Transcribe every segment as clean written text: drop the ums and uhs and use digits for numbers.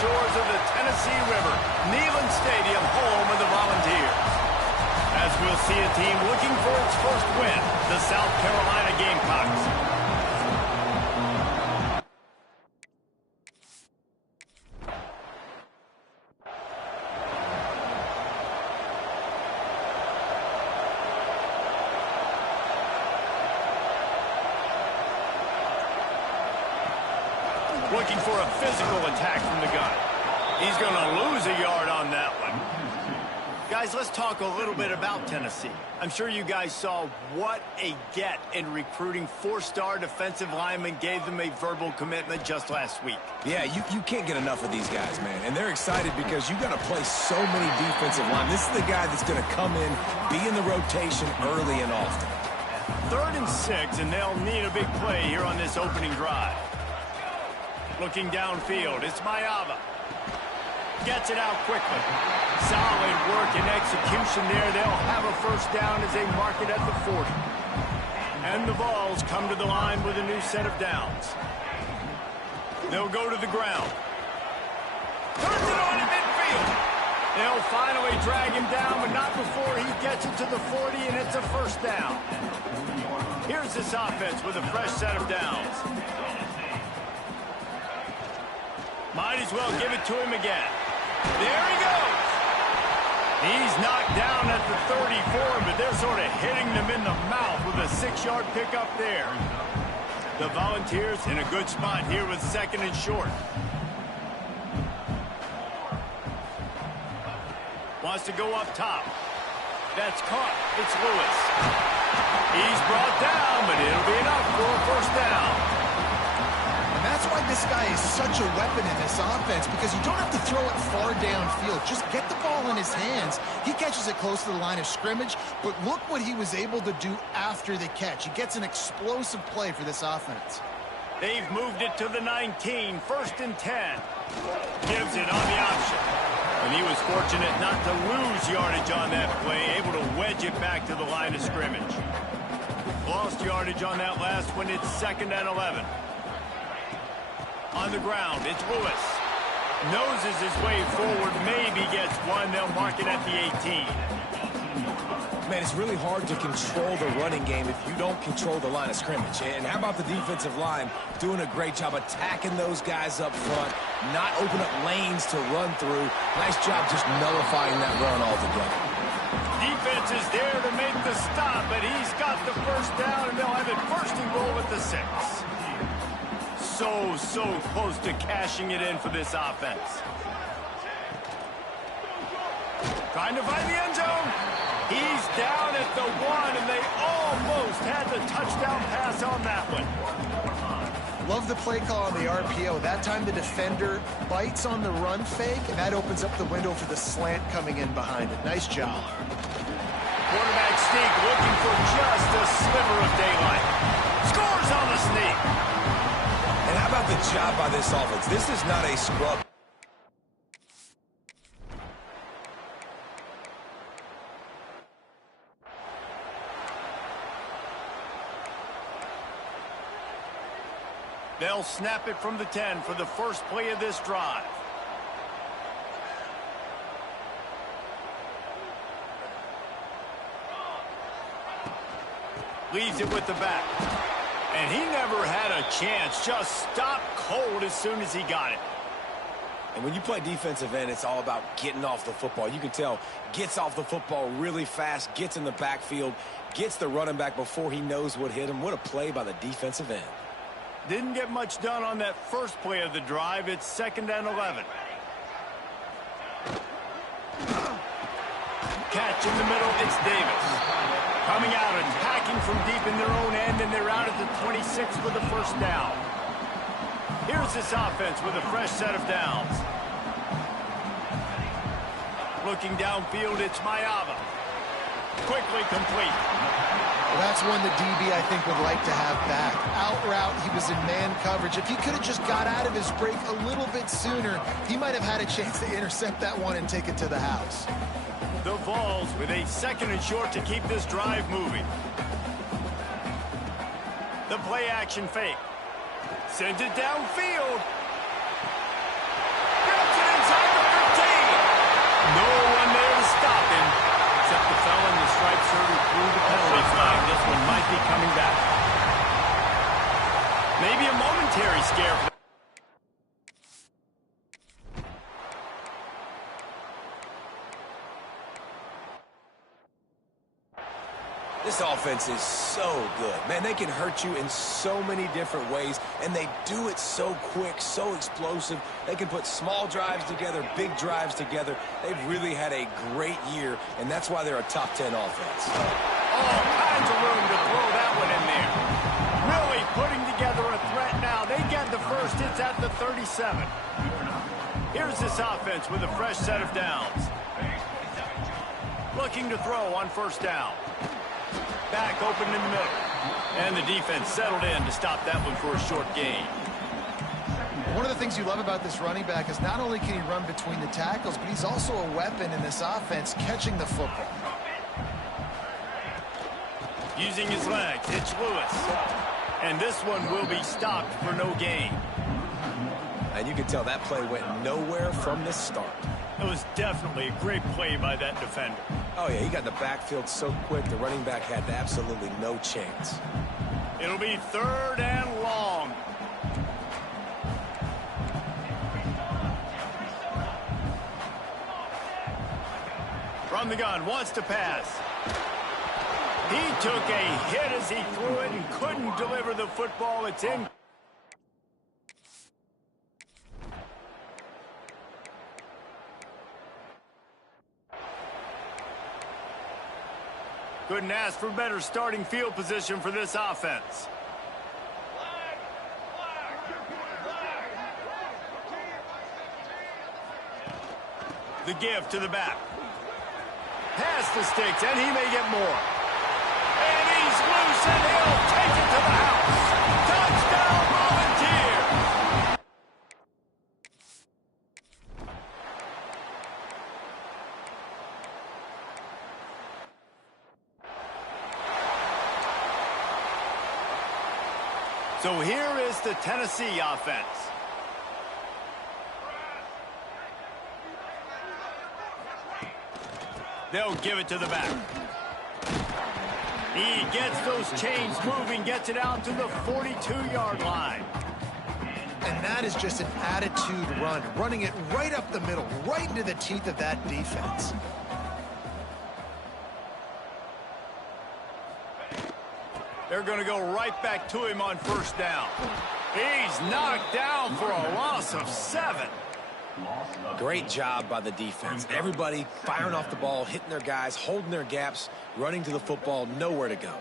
shores of the Tennessee River, Neyland Stadium, home of the Volunteers. As we'll see a team looking for its first win, the South Carolina Gamecocks. Looking for a physical attack from the gun. He's going to lose a yard on that one. Guys, let's talk a little bit about Tennessee. I'm sure you guys saw what a get in recruiting. Four-star defensive linemen gave them a verbal commitment just last week. Yeah, you can't get enough of these guys, man. And they're excited because you got to play so many defensive line. This is the guy that's going to come in, be in the rotation early and often. 3rd and 6, and they'll need a big play here on this opening drive. Looking downfield, it's Mayava. Gets it out quickly. Solid work and execution there. They'll have a first down as they mark it at the 40. And the Vols come to the line with a new set of downs. They'll go to the ground. Turns it on in midfield. They'll finally drag him down, but not before he gets it to the 40, and it's a first down. Here's this offense with a fresh set of downs. Might as well give it to him again. There he goes. He's knocked down at the 34, but they're sort of hitting them in the mouth with a 6-yard pickup there. The Volunteers in a good spot here with 2nd and short. Wants to go up top. That's caught. It's Lewis. He's brought down, but it'll be enough for a first down. That's why this guy is such a weapon in this offense, because you don't have to throw it far downfield. Just get the ball in his hands. He catches it close to the line of scrimmage, but look what he was able to do after the catch. He gets an explosive play for this offense. They've moved it to the 19, 1st and 10. Gives it on the option. And he was fortunate not to lose yardage on that play, able to wedge it back to the line of scrimmage. Lost yardage on that last one. It's 2nd and 11. On the ground, it's Lewis. Noses his way forward, maybe gets one. They'll mark it at the 18. Man, it's really hard to control the running game if you don't control the line of scrimmage. And how about the defensive line doing a great job attacking those guys up front, not open up lanes to run through. Nice job just nullifying that run altogether. Defense is there to make the stop, but he's got the first down, and they'll have it 1st and goal at the 6. So close to cashing it in for this offense. Trying to find the end zone. He's down at the 1, and they almost had the touchdown pass on that one. Love the play call on the RPO. That time the defender bites on the run fake, and that opens up the window for the slant coming in behind it. Nice job. Quarterback sneak looking for just a sliver of daylight. Scores on the sneak. And how about the job by this offense? This is not a scrub. They'll snap it from the 10 for the first play of this drive. Leaves it with the back. And he never had a chance. Just stopped cold as soon as he got it. And when you play defensive end, it's all about getting off the football. You can tell, gets off the football really fast, gets in the backfield, gets the running back before he knows what hit him. What a play by the defensive end. Didn't get much done on that first play of the drive. It's 2nd and 11. Catch in the middle, it's Davis. Coming out, attacking from deep in their own end, and they're out at the 26 with the first down. Here's this offense with a fresh set of downs. Looking downfield, it's Mayava. Quickly complete. Well, that's one the DB, I think, would like to have back. Out route, he was in man coverage. If he could have just got out of his break a little bit sooner, he might have had a chance to intercept that one and take it to the house. The Vols with a 2nd and short to keep this drive moving. The play action fake. Sends it downfield. Grab momentary scare for This offense is so good. Man, they can hurt you in so many different ways, and they do it so quick, so explosive. They can put small drives together, big drives together. They've really had a great year, and that's why they're a top 10 offense. all kinds of room to throw that one in there. Really putting together a threat now. They get the first. It's at the 37. Here's this offense with a fresh set of downs. Looking to throw on first down. Back open in the middle. And the defense settled in to stop that one for a short gain. One of the things you love about this running back is not only can he run between the tackles, but he's also a weapon in this offense catching the football. Using his legs, it's Lewis. And this one will be stopped for no gain. And you can tell that play went nowhere from the start. It was definitely a great play by that defender. Oh, yeah, he got in the backfield so quick, the running back had absolutely no chance. It'll be 3rd and long. From the gun, wants to pass. He took a hit as he threw it and couldn't deliver the football. It's in. Couldn't ask for better starting field position for this offense. The give to the back. Past the sticks, and he may get more. And he's loose, and he'll take it to the house. Touchdown, Volunteer! So here is the Tennessee offense. They'll give it to the back. He gets those chains moving, gets it out to the 42-yard line. And that is just an attitude run, running it right up the middle, right into the teeth of that defense. They're going to go right back to him on first down. He's knocked down for a loss of 7. Great job by the defense. Everybody firing off the ball, hitting their guys, holding their gaps, running to the football, nowhere to go.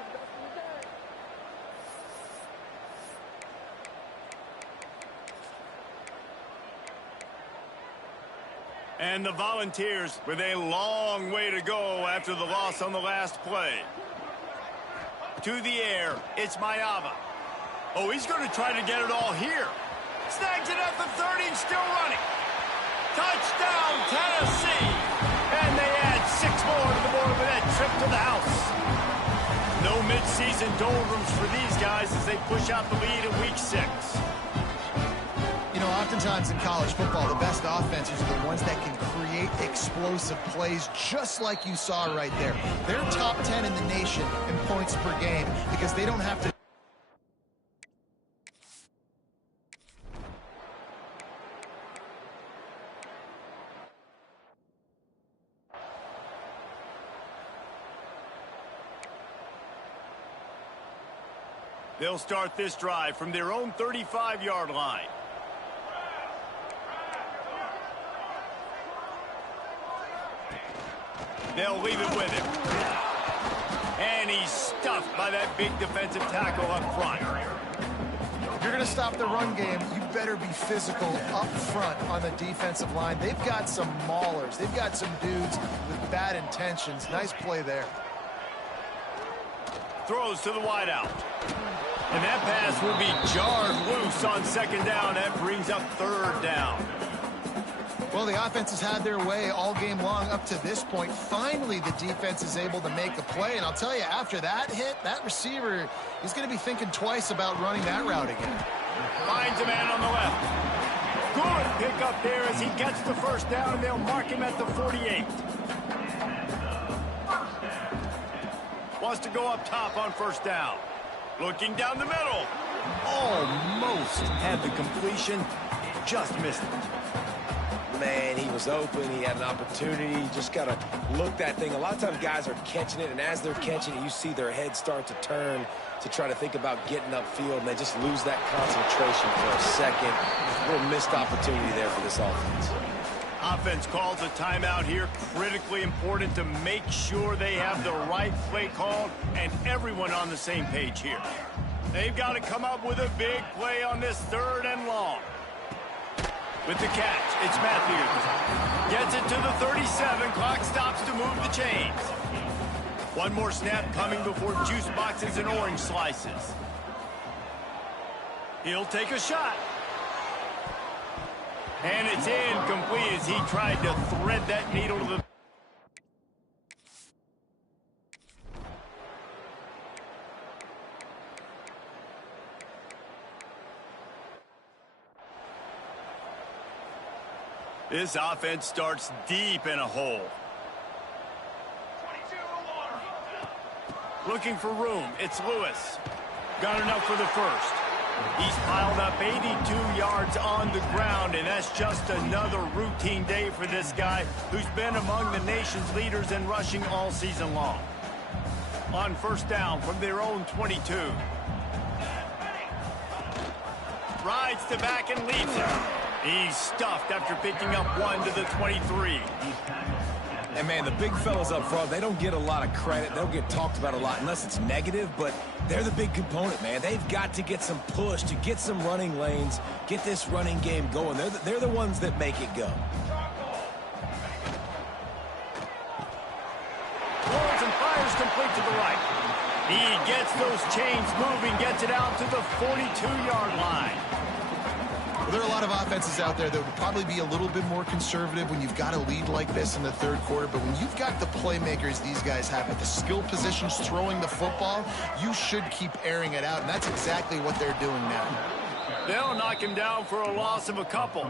And the Volunteers with a long way to go after the loss on the last play. To the air, it's Mayava. Oh, he's going to try to get it all here. Snags it at the 30 and still running. Touchdown, Tennessee! And they add 6 more to the board with that trip to the house. No midseason doldrums for these guys as they push out the lead in Week 6. You know, oftentimes in college football, the best offenses are the ones that can create explosive plays just like you saw right there. They're top 10 in the nation in points per game because they don't have to. They'll start this drive from their own 35-yard line. They'll leave it with him. And he's stuffed by that big defensive tackle up front. If you're going to stop the run game, you better be physical up front on the defensive line. They've got some maulers. They've got some dudes with bad intentions. Nice play there. Throws to the wideout. And that pass will be jarred loose on second down. That brings up third down. Well, the offense has had their way all game long up to this point. Finally, the defense is able to make a play. And I'll tell you, after that hit, that receiver is going to be thinking twice about running that route again. Finds a man on the left. Good pick up there as he gets the first down, and they'll mark him at the 48. Wants to go up top on first down. Looking down the middle. Almost had the completion, just missed it. Man, he was open. He had an opportunity. You just got to look that thing. A lot of times guys are catching it, and as they're catching it, you see their head start to turn to try to think about getting upfield, and they just lose that concentration for a second. A little missed opportunity there for this offense. Offense calls a timeout here. Critically important to make sure they have the right play called and everyone on the same page here. They've got to come up with a big play on this 3rd and long. With the catch, it's Matthews. Gets it to the 37. Clock stops to move the chains. One more snap coming before juice boxes and orange slices. He'll take a shot. And it's incomplete as he tried to thread that needle to the... This offense starts deep in a hole. Looking for room. It's Lewis. Got enough for the first. He's piled up 82 yards on the ground, and that's just another routine day for this guy who's been among the nation's leaders in rushing all season long. On 1st down from their own 22. Rides to back and leaves it. He's stuffed after picking up 1 to the 23. And, man, the big fellas up front, they don't get a lot of credit. They don't get talked about a lot unless it's negative, but they're the big component, man. They've got to get some push, to get some running lanes, get this running game going. They're the ones that make it go. Rolls and fires complete to the right. He gets those chains moving, gets it out to the 42-yard line. Well, there are a lot of offenses out there that would probably be a little bit more conservative when you've got a lead like this in the 3rd quarter. But when you've got the playmakers these guys have at the skill positions throwing the football, you should keep airing it out. And that's exactly what they're doing now. They'll knock him down for a loss of a couple.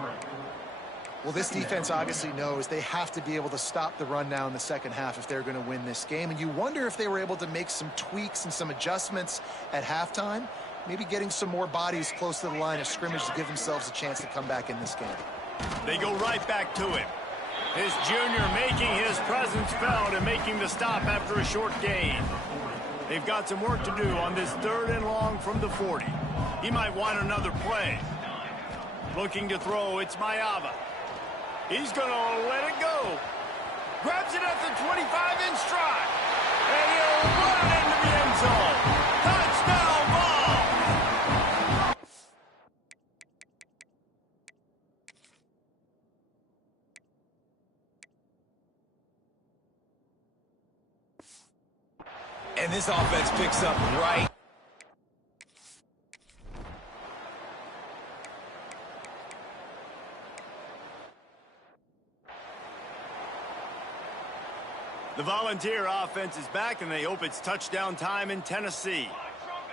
Well, this defense obviously knows they have to be able to stop the run now in the 2nd half if they're going to win this game. And you wonder if they were able to make some tweaks and some adjustments at halftime. Maybe getting some more bodies close to the line of scrimmage to give themselves a chance to come back in this game. They go right back to him. His junior making his presence felt and making the stop after a short gain. They've got some work to do on this 3rd and long from the 40. He might want another play. Looking to throw, it's Mayava. He's going to let it go. Grabs it at the 25 in stride. And he'll run into the end zone. Touchdown ball. And this offense picks up right. The Volunteer offense is back, and they hope it's touchdown time in Tennessee.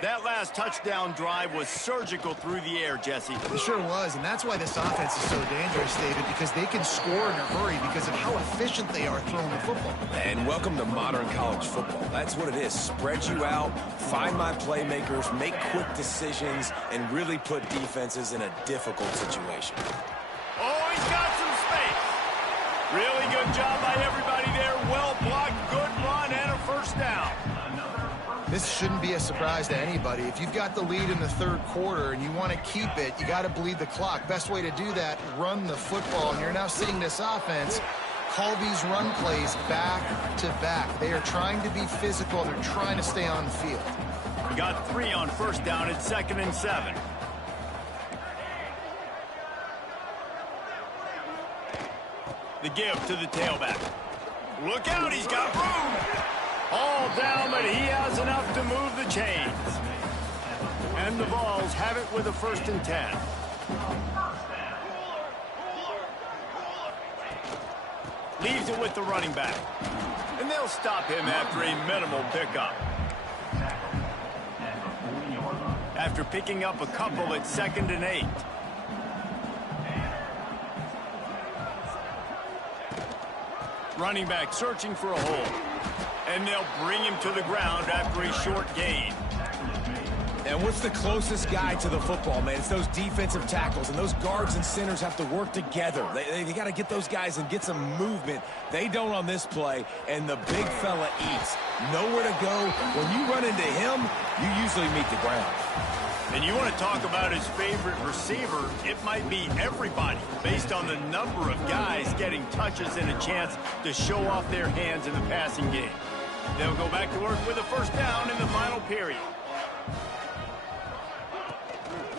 That last touchdown drive was surgical through the air, Jesse. It sure was, and that's why this offense is so dangerous, David, because they can score in a hurry because of how efficient they are throwing the football. And welcome to modern college football. That's what it is. Spread you out, find my playmakers, make quick decisions, and really put defenses in a difficult situation. Oh, he's got some space. Really good job by everybody there. Well blocked, good run, and a 1st down. This shouldn't be a surprise to anybody. If you've got the lead in the 3rd quarter and you want to keep it, you got to bleed the clock. Best way to do that, run the football. And you're now seeing this offense call these run plays back to back. They are trying to be physical, and they're trying to stay on the field. Got 3 on 1st down. It's 2nd and 7. The give to the tailback. Look out, he's got room. All down, but he has enough to move the chains. And the Vols have it with a 1st and 10. Leaves it with the running back. And they'll stop him after a minimal pickup. After picking up a couple at 2nd and 8. Running back searching for a hole. And they'll bring him to the ground after a short gain. And what's the closest guy to the football, man? It's those defensive tackles, and those guards and centers have to work together. They got to get those guys and get some movement. They don't on this play, and the big fella eats. Nowhere to go. When you run into him, you usually meet the ground. And you want to talk about his favorite receiver, it might be everybody, based on the number of guys getting touches and a chance to show off their hands in the passing game. They'll go back to work with a first down in the final period.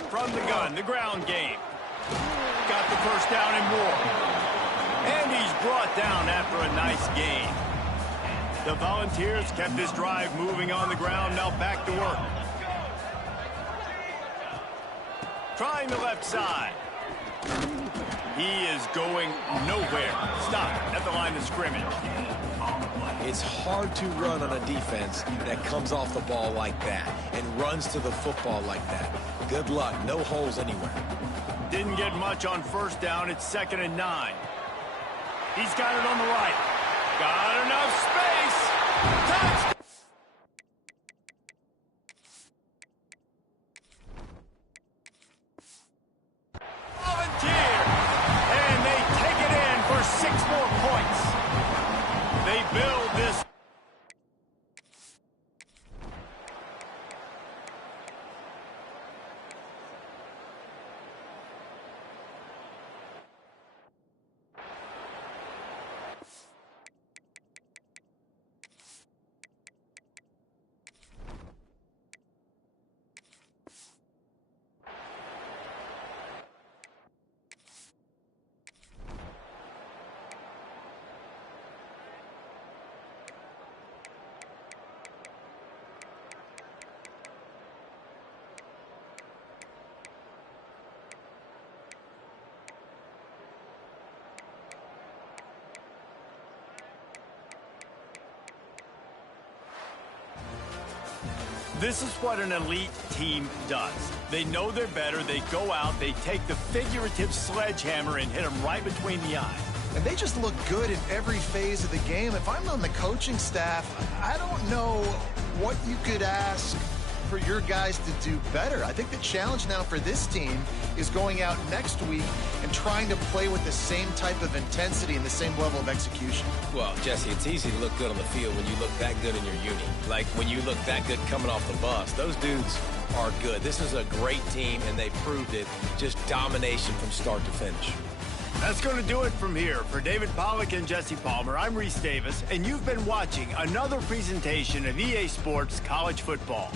From the gun, the ground game. Got the first down and more. And he's brought down after a nice gain. The Volunteers kept this drive moving on the ground, now back to work. Trying the left side. He is going nowhere. Stop at the line of scrimmage. It's hard to run on a defense that comes off the ball like that and runs to the football like that. Good luck. No holes anywhere. Didn't get much on first down. It's 2nd and 9. He's got it on the right. Got enough space. Touch. Volunteer. And they take it in for 6 more points. They build this. This is what an elite team does. They know they're better. They go out. They take the figurative sledgehammer and hit them right between the eyes. And they just look good in every phase of the game. If I'm on the coaching staff, I don't know what you could ask for your guys to do better. I think the challenge now for this team is going out next week and trying to play with the same type of intensity and the same level of execution. Well, Jesse, it's easy to look good on the field when you look that good in your uni. Like when you look that good coming off the bus. Those dudes are good. This is a great team, and they proved it. Just domination from start to finish. That's going to do it from here. For David Pollack and Jesse Palmer, I'm Reese Davis, and you've been watching another presentation of EA Sports College Football.